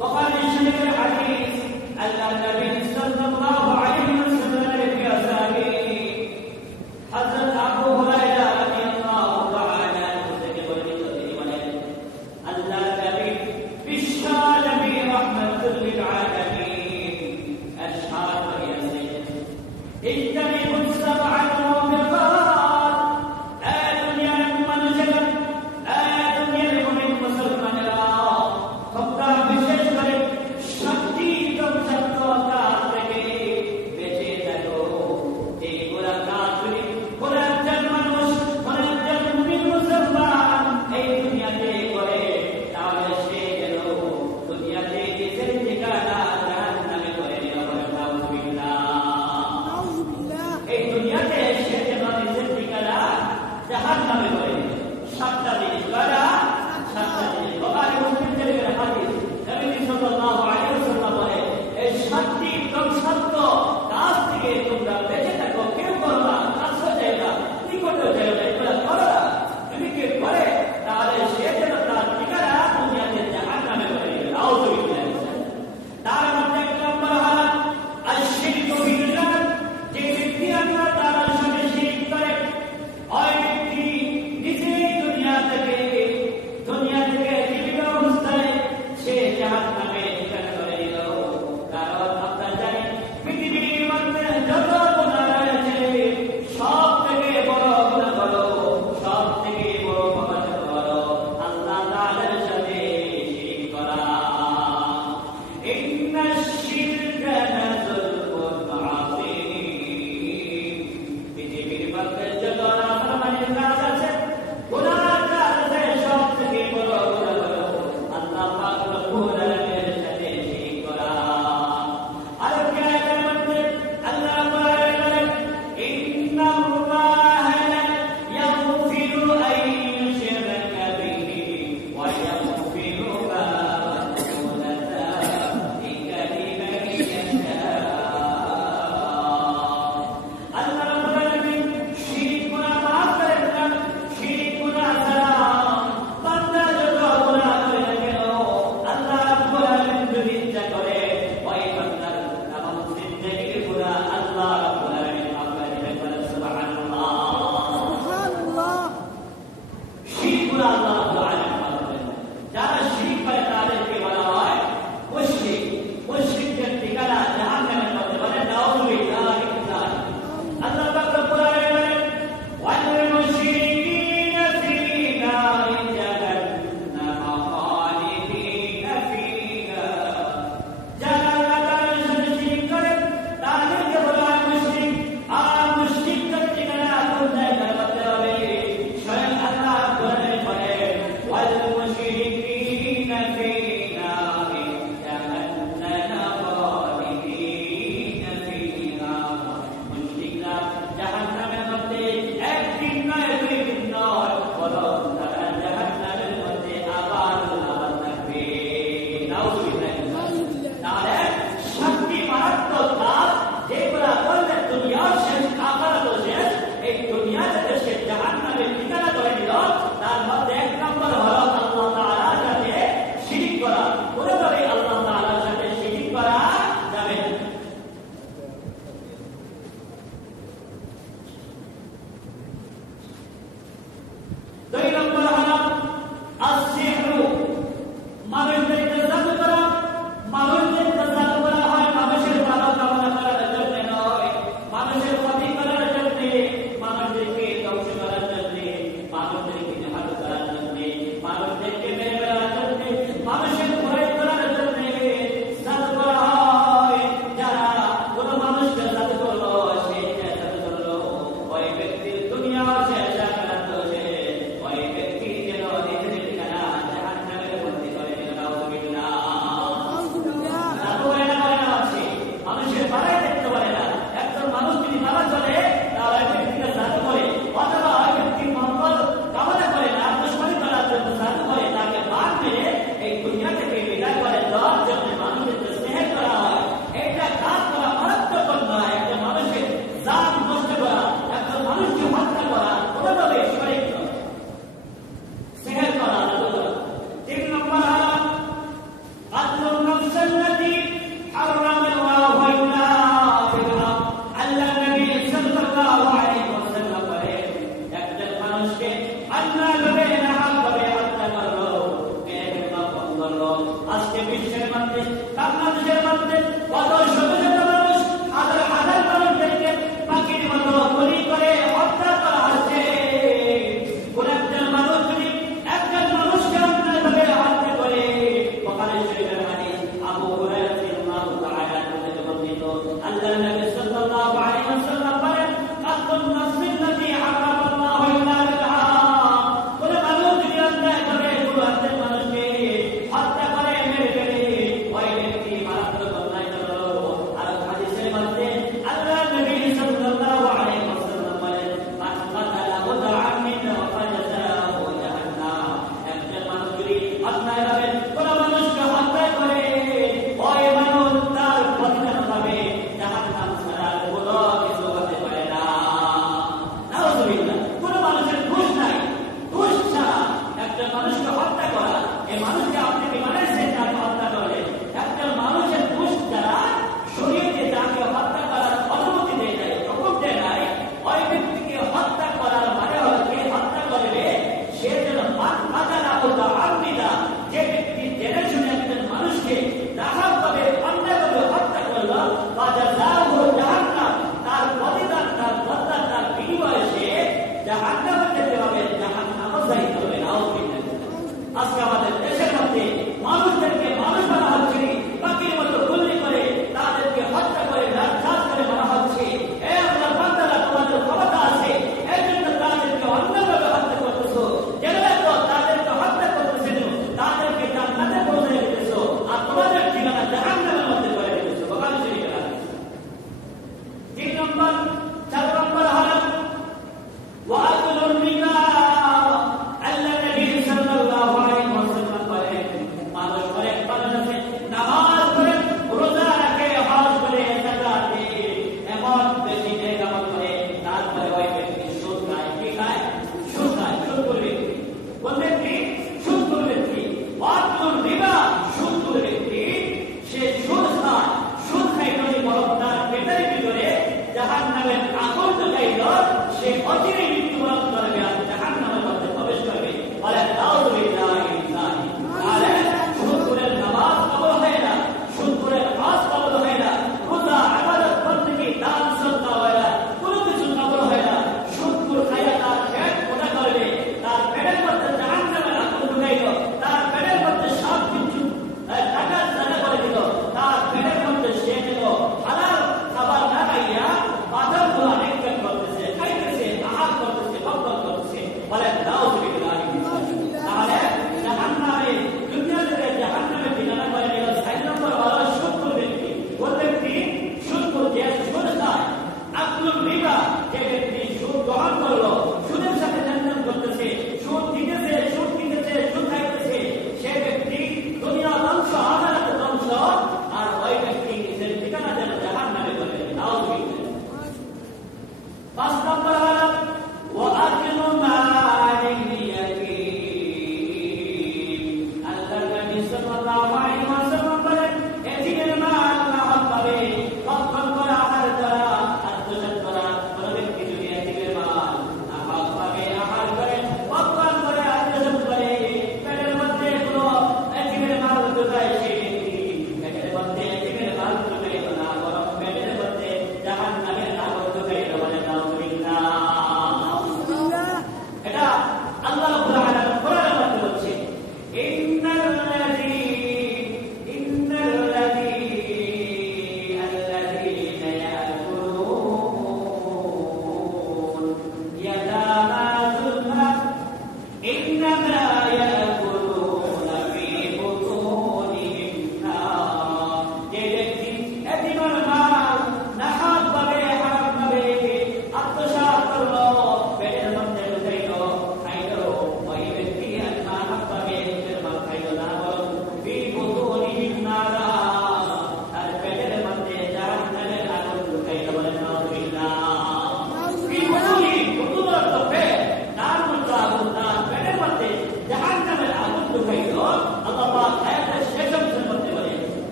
وقال الشيخ الحديث أن النبي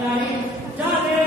United.net.